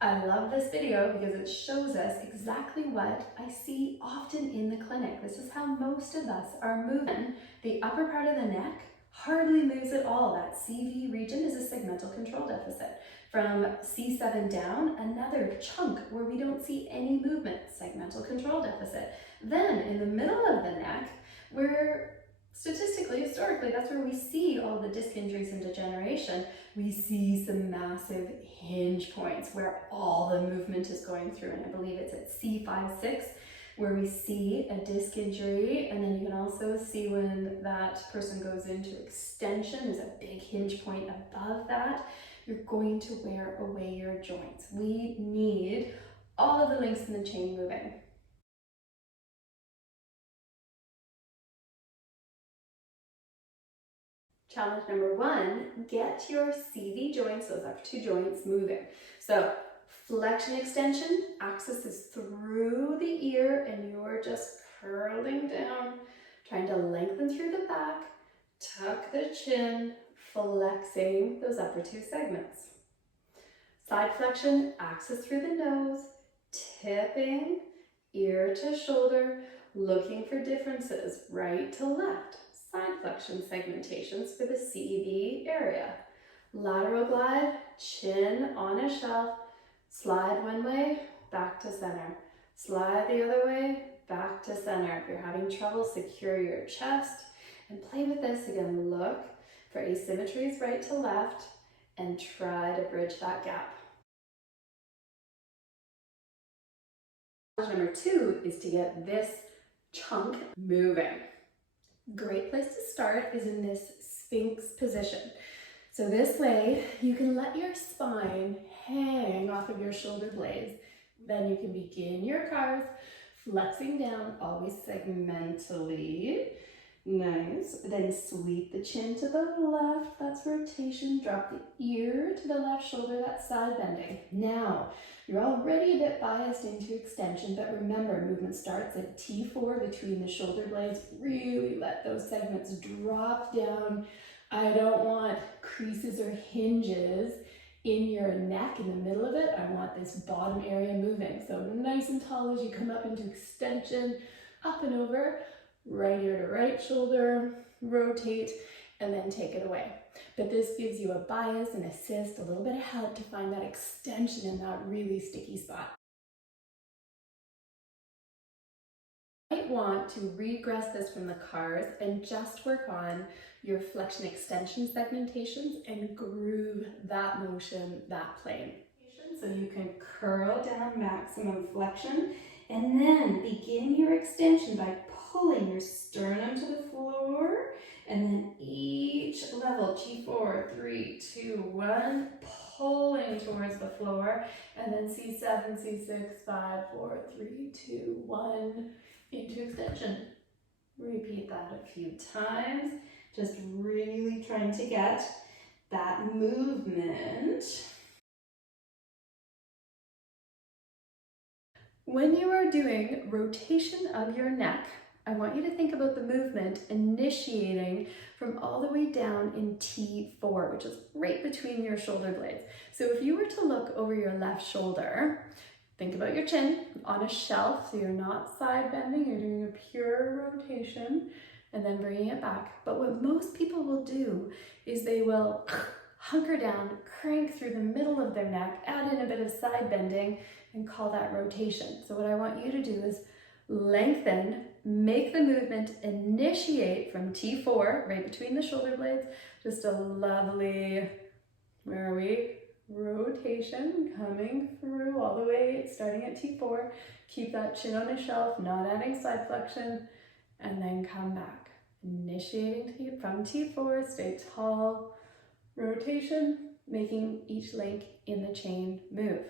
I love this video because it shows us exactly what I see often in the clinic. This is how most of us are moving. The upper part of the neck hardly moves at all. That CV region is a segmental control deficit. From C7 down, another chunk where we don't see any movement, segmental control deficit. Then in the middle of the neck, where statistically, historically, that's where we see all the disc injuries and degeneration. We see some massive hinge points where all the movement is going through, and I believe it's at C5-6 where we see a disc injury, and then you can also see when that person goes into extension, there's a big hinge point above that. You're going to wear away your joints. We need all of the links in the chain moving. Challenge number 1, get your CV joints, those upper two joints, moving. So flexion extension, axis is through the ear and you're just curling down, trying to lengthen through the back, tuck the chin, flexing those upper two segments. Side flexion, axis through the nose, tipping, ear to shoulder, looking for differences, right to left. Side flexion segmentations for the CV area. Lateral glide, chin on a shelf, slide one way, back to center. Slide the other way, back to center. If you're having trouble, secure your chest and play with this again. Look for asymmetries right to left and try to bridge that gap. Number 2 is to get this chunk moving. Great place to start is in this Sphinx position. So this way you can let your spine hang off of your shoulder blades. Then you can begin your carve, flexing down, always segmentally. Nice. Then sweep the chin to the left, that's rotation. Drop the ear to the left shoulder, that's side bending. Now, you're already a bit biased into extension, but remember, movement starts at T4 between the shoulder blades. Really let those segments drop down. I don't want creases or hinges in your neck in the middle of it. I want this bottom area moving. So nice and tall as you come up into extension, up and over. Right ear to right shoulder, rotate, and then take it away. But this gives you a bias, an assist, a little bit of help to find that extension in that really sticky spot. You might want to regress this from the cars and just work on your flexion extension segmentations and groove that motion, that plane. So you can curl down maximum flexion and then begin your extension by pulling your sternum to the floor, and then each level, G4, 3, 2, 1, pulling towards the floor, and then C7, C6, 5, 4, 3, 2, 1, into extension. Repeat that a few times, just really trying to get that movement. When you are doing rotation of your neck, I want you to think about the movement initiating from all the way down in T4, which is right between your shoulder blades. So if you were to look over your left shoulder, think about your chin on a shelf, so you're not side bending, you're doing a pure rotation, and then bringing it back. But what most people will do is they will hunker down, crank through the middle of their neck, add in a bit of side bending, and call that rotation. So what I want you to do is lengthen, make the movement initiate from T4, right between the shoulder blades, just a lovely, where are we? Rotation coming through all the way, starting at T4. Keep that chin on a shelf, not adding side flexion, and then come back. Initiating from T4, stay tall, rotation, making each link in the chain move.